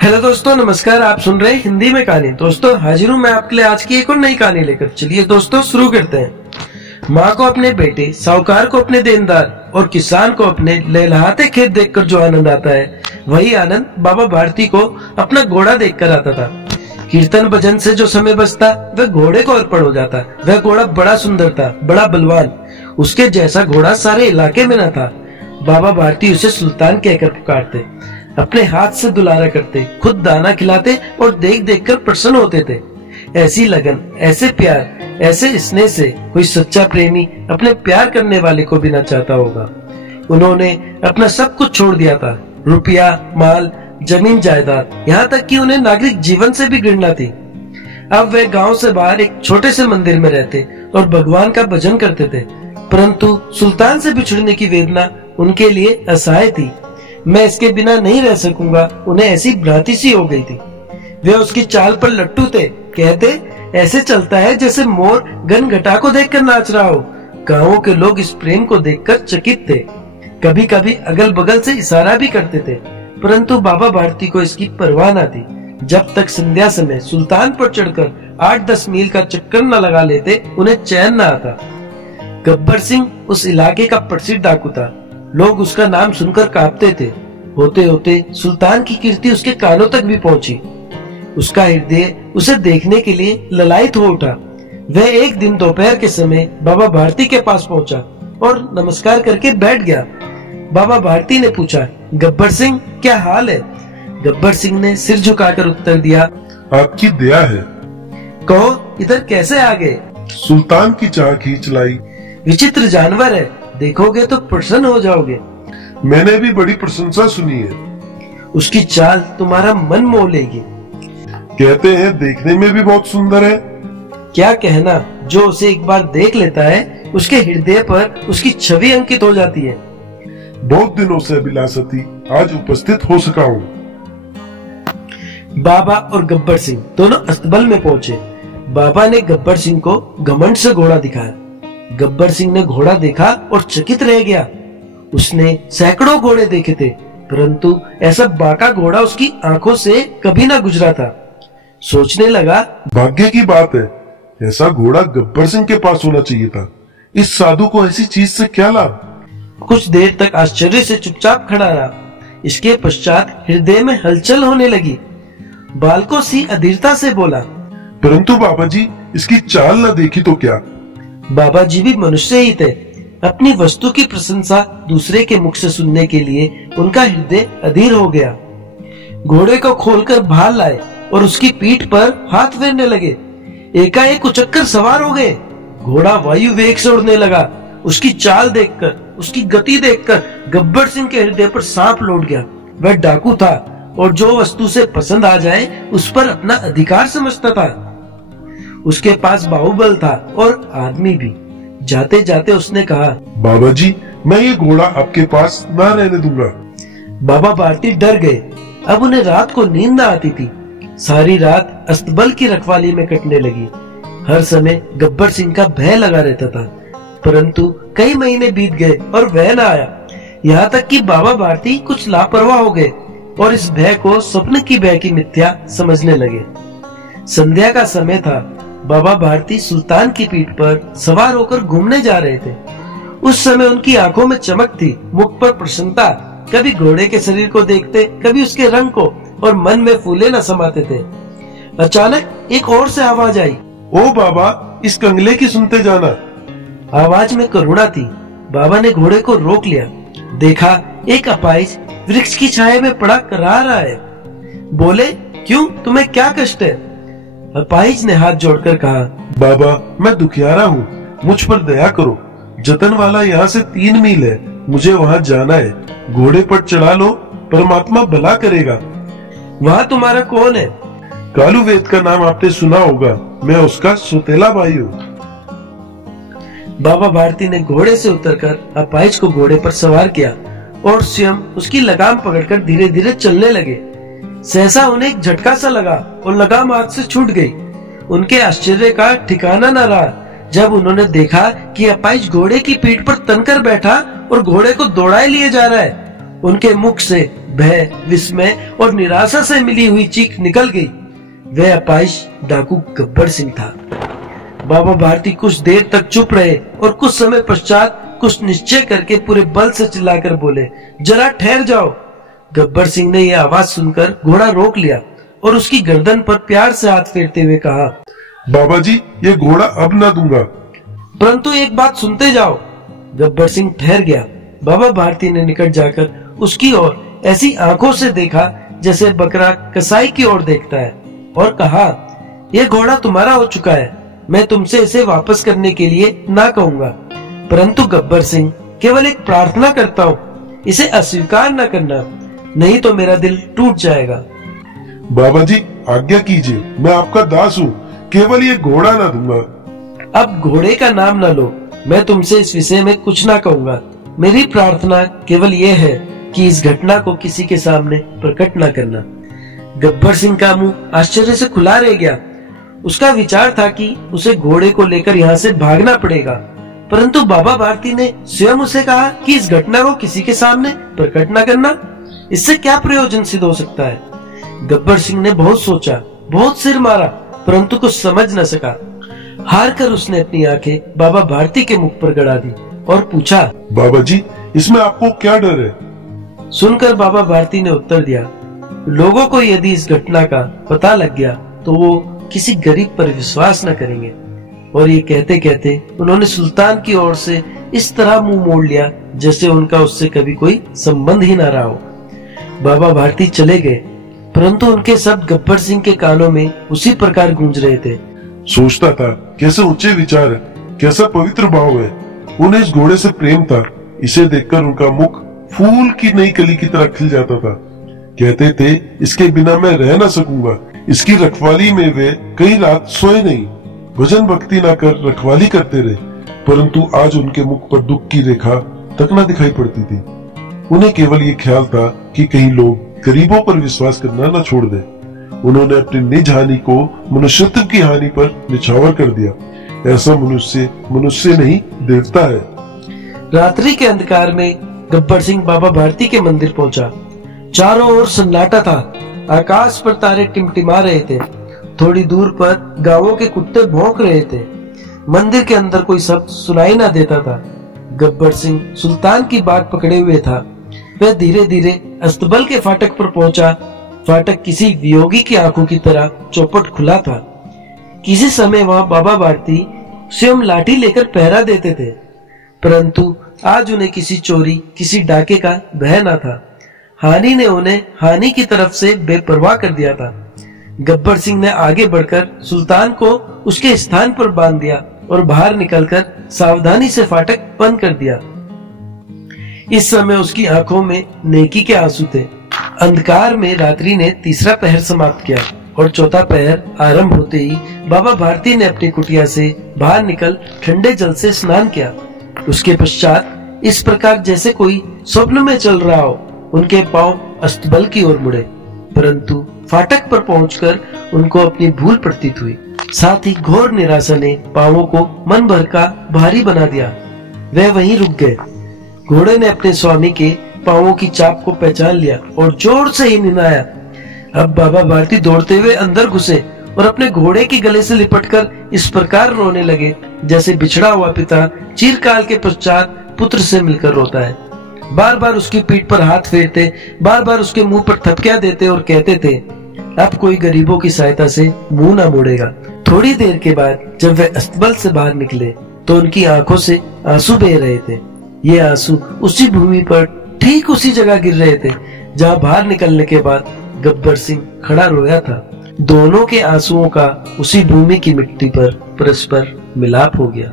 Hello दोस्तों, नमस्कार। आप सुन रहे हैं हिंदी में कहानी। दोस्तों, हाजिर हूँ मैं आपके लिए आज की एक और नई कहानी लेकर। चलिए दोस्तों, शुरू करते हैं। माँ को अपने बेटे, साहूकार को अपने देनदार और किसान को अपने लहलहाते खेत देखकर जो आनंद आता है, वही आनंद बाबा भारती को अपना घोड़ा देखकर आता था। कीर्तन भजन से जो समय बचता, वह घोड़े को अर्पण हो जाता। वह घोड़ा बड़ा सुंदर था, बड़ा बलवान। उसके जैसा घोड़ा सारे इलाके में न था। बाबा भारती उसे सुल्तान कहकर पुकारते, अपने हाथ से दुलारा करते, खुद दाना खिलाते और देख देख कर प्रसन्न होते थे। ऐसी लगन, ऐसे प्यार, ऐसे स्नेह से कोई सच्चा प्रेमी अपने प्यार करने वाले को भी न चाहता होगा। उन्होंने अपना सब कुछ छोड़ दिया था, रुपया, माल, जमीन जायदाद, यहाँ तक कि उन्हें नागरिक जीवन से भी घृणा थी। अब वे गांव से बाहर एक छोटे से मंदिर में रहते और भगवान का भजन करते थे, परंतु सुल्तान से बिछड़ने की वेदना उनके लिए असहाय थी। मैं इसके बिना नहीं रह सकूंगा, उन्हें ऐसी भ्रांति सी हो गई थी। वे उसकी चाल पर लट्टू थे। कहते, ऐसे चलता है जैसे मोर घनघटा को देखकर नाच रहा हो। गांवों के लोग इस प्रेम को देखकर चकित थे। कभी कभी अगल बगल से इशारा भी करते थे, परंतु बाबा भारती को इसकी परवाह न थी। जब तक संध्या समय सुल्तान पर चढ़कर 8-10 मील का चक्कर न लगा लेते, उन्हें चैन न आता। गब्बर सिंह उस इलाके का प्रसिद्ध डाकू था। लोग उसका नाम सुनकर कांपते थे। होते होते सुल्तान की कीर्ति उसके कानों तक भी पहुंची। उसका हृदय उसे देखने के लिए ललायित हो उठा। वह एक दिन दोपहर के समय बाबा भारती के पास पहुंचा और नमस्कार करके बैठ गया। बाबा भारती ने पूछा, गब्बर सिंह, क्या हाल है? गब्बर सिंह ने सिर झुकाकर उत्तर दिया, आपकी दया है। कहो, इधर कैसे आ गए? सुल्तान की चाह खींच लाई। विचित्र जानवर है, देखोगे तो प्रसन्न हो जाओगे। मैंने भी बड़ी प्रशंसा सुनी है। उसकी चाल तुम्हारा मन मोह लेगी। कहते हैं देखने में भी बहुत सुंदर है। क्या कहना, जो उसे एक बार देख लेता है, उसके हृदय पर उसकी छवि अंकित हो जाती है। बहुत दिनों से अभिलाषा थी, आज उपस्थित हो सका हूँ। बाबा और गब्बर सिंह दोनों अस्तबल में पहुंचे। बाबा ने गब्बर सिंह को घमंड से घोड़ा दिखाया। गब्बर सिंह ने घोड़ा देखा और चकित रह गया। उसने सैकड़ों घोड़े देखे थे, परंतु ऐसा बांका घोड़ा उसकी आंखों से कभी ना गुजरा था। सोचने लगा, भाग्य की बात है, ऐसा घोड़ा गब्बर सिंह के पास होना चाहिए था। इस साधु को ऐसी चीज से क्या लाभ? कुछ देर तक आश्चर्य से चुपचाप खड़ा रहा। इसके पश्चात हृदय में हलचल होने लगी। बालकों सी अधीरता से बोला, परंतु बाबा जी, इसकी चाल न देखी तो क्या? बाबा जी भी मनुष्य ही थे। अपनी वस्तु की प्रशंसा दूसरे के मुख से सुनने के लिए उनका हृदय अधीर हो गया। घोड़े को खोलकर बाहर लाए और उसकी पीठ पर हाथ फेरने लगे। एकाएक उचक्कर सवार हो गए। घोड़ा वायु वेग से उड़ने लगा। उसकी चाल देखकर, उसकी गति देखकर गब्बर सिंह के हृदय पर सांप लौट गया। वह डाकू था और जो वस्तु से पसंद आ जाए उस पर अपना अधिकार समझता था। उसके पास बाहुबल था और आदमी भी। जाते जाते उसने कहा, बाबा जी, मैं ये घोड़ा आपके पास ना रहने दूंगा। बाबा भारती डर गए। अब उन्हें रात को नींद न आती थी। सारी रात अस्तबल की रखवाली में कटने लगी। हर समय गब्बर सिंह का भय लगा रहता था, परंतु कई महीने बीत गए और वह न आया। यहाँ तक कि बाबा भारती कुछ लापरवाह हो गए और इस भय को स्वप्न की भय की मिथ्या समझने लगे। संध्या का समय था। बाबा भारती सुल्तान की पीठ पर सवार होकर घूमने जा रहे थे। उस समय उनकी आंखों में चमक थी, मुख पर प्रसन्नता। कभी घोड़े के शरीर को देखते, कभी उसके रंग को, और मन में फूले न समाते थे। अचानक एक और से आवाज आई, ओ बाबा, इस कंगले की सुनते जाना। आवाज में करुणा थी। बाबा ने घोड़े को रोक लिया। देखा, एक अपाहिज वृक्ष की छाया में पड़ा करा रहा है। बोले, क्यों, तुम्हें क्या कष्ट है? अपाहिज ने हाथ जोड़कर कहा, बाबा, मैं दुखियारा हूँ, मुझ पर दया करो। जतन वाला यहाँ से 3 मील है, मुझे वहाँ जाना है। घोड़े पर चढ़ा लो, परमात्मा भला करेगा। वहाँ तुम्हारा कौन है? कालू वेद का नाम आपने सुना होगा, मैं उसका सौतेला भाई हूँ। बाबा भारती ने घोड़े से उतरकर अपाहिज को घोड़े पर सवार किया और स्वयं उसकी लगाम पकड़कर धीरे धीरे चलने लगे। सहसा उन्हें एक झटका सा लगा और लगाम हाथ से छूट गई। उनके आश्चर्य का ठिकाना न रहा जब उन्होंने देखा कि अपाहिज घोड़े की पीठ पर तनकर बैठा और घोड़े को दौड़ाए लिए जा रहा है। उनके मुख से भय, विस्मय और निराशा से मिली हुई चीख निकल गई। वह अपाइश डाकू गब्बर सिंह था। बाबा भारती कुछ देर तक चुप रहे और कुछ समय पश्चात कुछ निश्चय करके पूरे बल से चिल्लाकर बोले, जरा ठहर जाओ। गब्बर सिंह ने यह आवाज सुनकर घोड़ा रोक लिया और उसकी गर्दन पर प्यार से हाथ फेरते हुए कहा, बाबा जी, ये घोड़ा अब ना दूंगा। परंतु एक बात सुनते जाओ। गब्बर सिंह ठहर गया। बाबा भारती ने निकट जाकर उसकी ओर ऐसी आंखों से देखा जैसे बकरा कसाई की ओर देखता है और कहा, यह घोड़ा तुम्हारा हो चुका है। मैं तुमसे इसे वापस करने के लिए ना कहूंगा, परंतु गब्बर सिंह केवल एक प्रार्थना करता हूँ, इसे अस्वीकार न करना, नहीं तो मेरा दिल टूट जाएगा। बाबा जी, आज्ञा कीजिए, मैं आपका दास हूँ, केवल ये घोड़ा ना दूंगा। अब घोड़े का नाम ना लो, मैं तुमसे इस विषय में कुछ ना कहूंगा। मेरी प्रार्थना केवल ये है कि इस घटना को किसी के सामने प्रकट ना करना। गब्बर सिंह का मुंह आश्चर्य से खुला रह गया। उसका विचार था कि उसे घोड़े को लेकर यहाँ से भागना पड़ेगा, परंतु बाबा भारती ने स्वयं उसे कहा कि इस घटना को किसी के सामने प्रकट न करना। इससे क्या प्रयोजन सिद्ध हो सकता है? गब्बर सिंह ने बहुत सोचा, बहुत सिर मारा, परंतु कुछ समझ न सका। हार कर उसने अपनी आंखें बाबा भारती के मुख पर गड़ा दी और पूछा, बाबा जी, इसमें आपको क्या डर है? सुनकर बाबा भारती ने उत्तर दिया, लोगों को यदि इस घटना का पता लग गया तो वो किसी गरीब पर विश्वास न करेंगे। और ये कहते कहते उन्होंने सुल्तान की ओर से इस तरह मुंह मोड़ लिया जैसे उनका उससे कभी कोई संबंध ही न रहा हो। बाबा भारती चले गए, परंतु उनके शब्द गब्बर सिंह के कानों में उसी प्रकार गूंज रहे थे। सोचता था, कैसे ऊंचे विचार है, कैसा पवित्र भाव है। उन्हें इस घोड़े से प्रेम था। इसे देखकर उनका मुख फूल की नई कली की तरह खिल जाता था। कहते थे, इसके बिना मैं रह न सकूंगा। इसकी रखवाली में वे कई रात सोए नहीं, भजन भक्ति न कर रखवाली करते रहे, परंतु आज उनके मुख पर दुख की रेखा तक न दिखाई पड़ती थी। उन्हें केवल ये ख्याल था कि कहीं लोग गरीबों पर विश्वास करना न छोड़ दें। उन्होंने अपनी निज हानि को मनुष्यत्व की हानि पर निछावर कर दिया। ऐसा मनुष्य नहीं, देवता है। रात्रि के अंधकार में गब्बर सिंह बाबा भारती के मंदिर पहुंचा। चारों ओर सन्नाटा था। आकाश पर तारे टिमटिमा रहे थे। थोड़ी दूर पर गांवों के कुत्ते भौंक रहे थे। मंदिर के अंदर कोई शब्द सुनाई ना देता था। गब्बर सिंह सुल्तान की बात पकड़े हुए था। वह धीरे धीरे अस्तबल के फाटक पर पहुंचा। फाटक किसी वियोगी की आंखों की तरह चौपट खुला था। किसी समय वहां बाबा भारती स्वयं लाठी लेकर पहरा देते थे, परंतु आज उन्हें किसी चोरी, किसी डाके का भय न था। हानि ने उन्हें हानि की तरफ से बेपरवाह कर दिया था। गब्बर सिंह ने आगे बढ़कर सुल्तान को उसके स्थान पर बांध दिया और बाहर निकलकर सावधानी से फाटक बंद कर दिया। इस समय उसकी आंखों में नेकी के आंसू थे। अंधकार में रात्रि ने तीसरा पहर समाप्त किया और चौथा पहर आरंभ होते ही बाबा भारती ने अपनी कुटिया से बाहर निकल ठंडे जल से स्नान किया। उसके पश्चात इस प्रकार जैसे कोई स्वप्न में चल रहा हो, उनके पांव अस्तबल की ओर मुड़े, परंतु फाटक पर पहुंचकर उनको अपनी भूल प्रतीत हुई। साथ ही घोर निराशा ने पांवों को मन भर का भारी बना दिया। वह वहीं रुक गए। घोड़े ने अपने स्वामी के पांवों की चाप को पहचान लिया और जोर से ही निनाया। अब बाबा भारती दौड़ते हुए अंदर घुसे और अपने घोड़े के गले से लिपटकर इस प्रकार रोने लगे जैसे बिछड़ा हुआ पिता चिरकाल के पश्चात पुत्र से मिलकर रोता है। बार बार उसकी पीठ पर हाथ फेरते, बार बार उसके मुंह पर थपकियां देते और कहते थे, अब कोई गरीबों की सहायता से मुंह ना मोड़ेगा। थोड़ी देर के बाद जब वे अस्तबल से बाहर निकले तो उनकी आंखों से आंसू बह रहे थे। ये आंसू उसी भूमि पर ठीक उसी जगह गिर रहे थे जहां बाहर निकलने के बाद गब्बर सिंह खड़ा रोया था। दोनों के आंसुओं का उसी भूमि की मिट्टी पर परस्पर मिलाप हो गया।